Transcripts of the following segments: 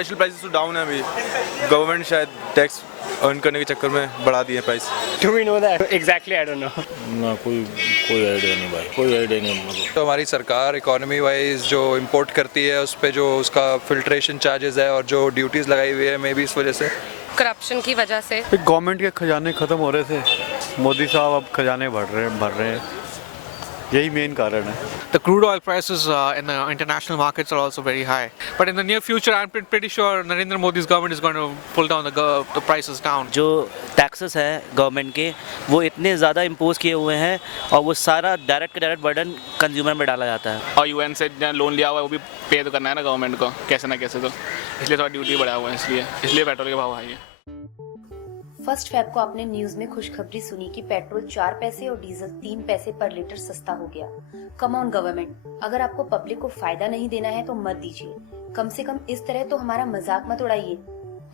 International prices तो down है अभी, गवर्नमेंट शायद टैक्स अर्न करने के चक्कर में बढ़ा दिए price. Do we know that? Exactly, I don't know. ना कोई आइडिया नहीं भाई, कोई आइडिया नहीं हम लोग को। तो हमारी सरकार इकोनॉमी वाइज जो इंपोर्ट करती है उस पे जो उसका फिल्ट्रेशन चार्जेस है और जो ड्यूटीज़ लगाई हुई है, मे बी इस वजह से करप्शन की वजह से। गवर्नमेंट के खजाने ख़त्म हो रहे थे, मोदी साहब अब खजाने भर रहे हैं, यही मेन कारण है। The crude oil prices in the international markets are also very high. But in the near future, I'm pretty sure Narendra Modi's government is going to pull down the prices down. जो taxes है government के वो इतने ज़्यादा impose किए हुए हैं और वो सारा डायरेक्ट बर्डन कंज्यूमर में डाला जाता है। और यूएन से लोन लिया हुआ है वो भी पे तो करना है ना गवर्नमेंट को, कैसे ना कैसे, तो इसलिए थोड़ा ड्यूटी बढ़ा हुआ है, इसलिए पेट्रोल के भाव हाई है। फर्स्ट फेब को आपने न्यूज में खुशखबरी सुनी कि पेट्रोल 4 पैसे और डीजल 3 पैसे पर लीटर सस्ता हो गया। कम ऑन गवर्नमेंट, अगर आपको पब्लिक को फायदा नहीं देना है तो मत दीजिए, कम से कम इस तरह तो हमारा मजाक मत उड़ाइए।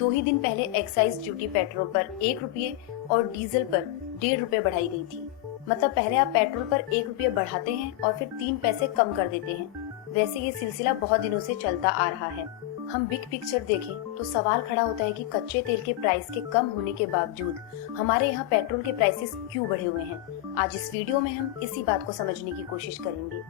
2 ही दिन पहले एक्साइज ड्यूटी पेट्रोल पर 1 रुपये और डीजल पर 1.5 रुपये बढ़ाई गई थी। मतलब पहले आप पेट्रोल पर 1 रुपये बढ़ाते हैं और फिर 3 पैसे कम कर देते हैं। वैसे ये सिलसिला बहुत दिनों से चलता आ रहा है। हम बिग पिक्चर देखें तो सवाल खड़ा होता है कि कच्चे तेल के प्राइस के कम होने के बावजूद हमारे यहाँ पेट्रोल के प्राइसेस क्यों बढ़े हुए हैं। आज इस वीडियो में हम इसी बात को समझने की कोशिश करेंगे।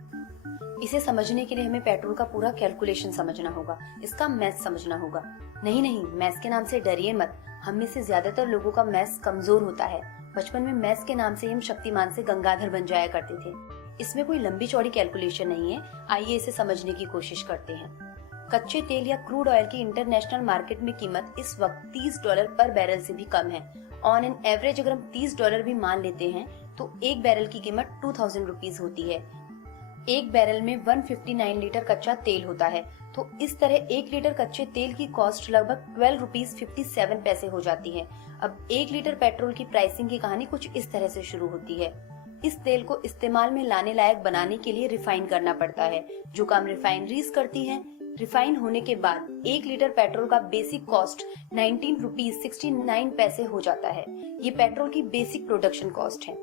इसे समझने के लिए हमें पेट्रोल का पूरा कैलकुलेशन समझना होगा, इसका मैथ्स समझना होगा। नहीं, मैथ्स के नाम से डरिए मत, हम में से ज्यादातर लोगों का मैथ्स कमजोर होता है। बचपन में मैथ्स के नाम से हम शक्तिमान से गंगाधर बन जाया करते थे। इसमें कोई लंबी चौड़ी कैलकुलेशन नहीं है, आइए इसे समझने की कोशिश करते हैं। कच्चे तेल या क्रूड ऑयल की इंटरनेशनल मार्केट में कीमत इस वक्त $30 पर बैरल से भी कम है। ऑन एन एवरेज अगर हम $30 भी मान लेते हैं तो एक बैरल की कीमत 2000 रुपीज होती है। एक बैरल में 159 लीटर कच्चा तेल होता है, तो इस तरह 1 लीटर कच्चे तेल की कॉस्ट लगभग 12 रुपीज 57 पैसे हो जाती है। अब 1 लीटर पेट्रोल की प्राइसिंग की कहानी कुछ इस तरह से शुरू होती है। इस तेल को इस्तेमाल में लाने लायक बनाने के लिए रिफाइन करना पड़ता है, जो काम रिफाइनरीज करती हैं। रिफाइन होने के बाद 1 लीटर पेट्रोल का बेसिक कॉस्ट 19 रुपीज 69 पैसे हो जाता है। ये पेट्रोल की बेसिक प्रोडक्शन कॉस्ट है।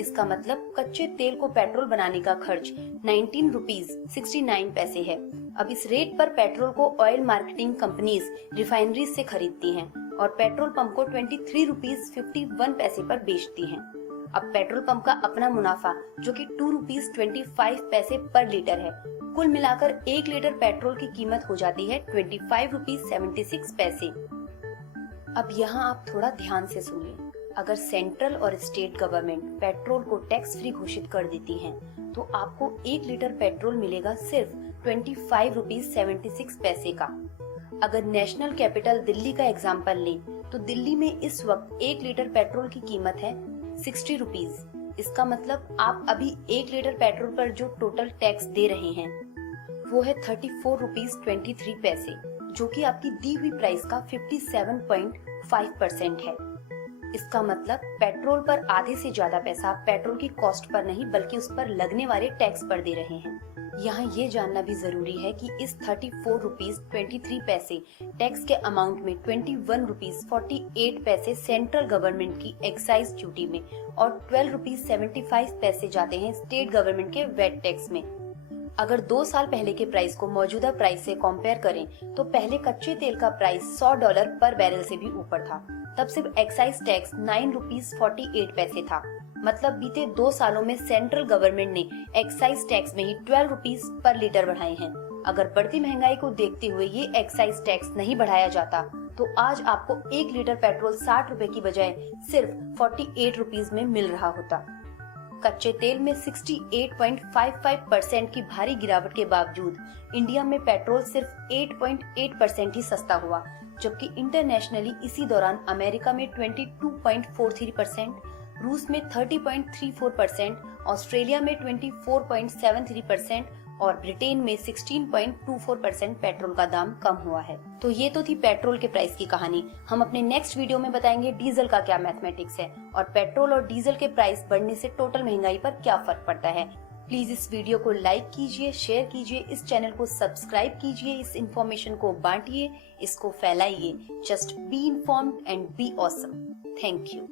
इसका मतलब कच्चे तेल को पेट्रोल बनाने का खर्च 19 रुपीज 69 पैसे है। अब इस रेट पर पेट्रोल को ऑयल मार्केटिंग कंपनीज रिफाइनरीज से खरीदती हैं और पेट्रोल पंप को 23 रुपीज 51 पैसे पर बेचती हैं। अब पेट्रोल पंप का अपना मुनाफा जो कि 2 रुपीज 25 पैसे पर लीटर है। कुल मिलाकर 1 लीटर पेट्रोल की कीमत हो जाती है 25 रुपीज 76 पैसे। अब यहाँ आप थोड़ा ध्यान से सुनिए, अगर सेंट्रल और स्टेट गवर्नमेंट पेट्रोल को टैक्स फ्री घोषित कर देती हैं, तो आपको 1 लीटर पेट्रोल मिलेगा सिर्फ 25 रुपीज 76 पैसे का। अगर नेशनल कैपिटल दिल्ली का एग्जाम्पल लें तो दिल्ली में इस वक्त 1 लीटर पेट्रोल की कीमत है 60 रुपीज। इसका मतलब आप अभी 1 लीटर पेट्रोल पर जो टोटल टैक्स दे रहे हैं वो है 34 रुपीज 23 पैसे, जो कि आपकी दी हुई प्राइस का 57.5% है। इसका मतलब पेट्रोल पर आधे से ज्यादा पैसा पेट्रोल की कॉस्ट पर नहीं बल्कि उस पर लगने वाले टैक्स पर दे रहे हैं। यहाँ ये जानना भी जरूरी है कि इस 34 रुपीज 23 पैसे टैक्स के अमाउंट में 21 रुपीज 48 पैसे सेंट्रल गवर्नमेंट की एक्साइज ड्यूटी में और 12 रुपीज 75 पैसे जाते हैं स्टेट गवर्नमेंट के वेट टैक्स में। अगर 2 साल पहले के प्राइस को मौजूदा प्राइस से कंपेयर करें तो पहले कच्चे तेल का प्राइस $100 पर बैरल से भी ऊपर था। तब सिर्फ एक्साइज टैक्स 9 रुपीज 48 पैसे था। मतलब बीते 2 सालों में सेंट्रल गवर्नमेंट ने एक्साइज टैक्स में ही 12 रुपीज पर लीटर बढ़ाए हैं। अगर बढ़ती महंगाई को देखते हुए ये एक्साइज टैक्स नहीं बढ़ाया जाता तो आज आपको 1 लीटर पेट्रोल 60 रुपए की बजाय सिर्फ 48 रुपीज में मिल रहा होता। कच्चे तेल में 68.55% की भारी गिरावट के बावजूद इंडिया में पेट्रोल सिर्फ 8.8% ही सस्ता हुआ, जबकि इंटरनेशनली इसी दौरान अमेरिका में 22.43%, रूस में 30.34%, ऑस्ट्रेलिया में 24.73% और ब्रिटेन में 16.24% पेट्रोल का दाम कम हुआ है। तो ये तो थी पेट्रोल के प्राइस की कहानी। हम अपने नेक्स्ट वीडियो में बताएंगे डीजल का क्या मैथमेटिक्स है और पेट्रोल और डीजल के प्राइस बढ़ने से टोटल महंगाई पर क्या फर्क पड़ता है। प्लीज इस वीडियो को लाइक कीजिए, शेयर कीजिए, इस चैनल को सब्सक्राइब कीजिए, इस इन्फॉर्मेशन को बांटिए, इसको फैलाइए। Just be informed and be awesome. Thank you.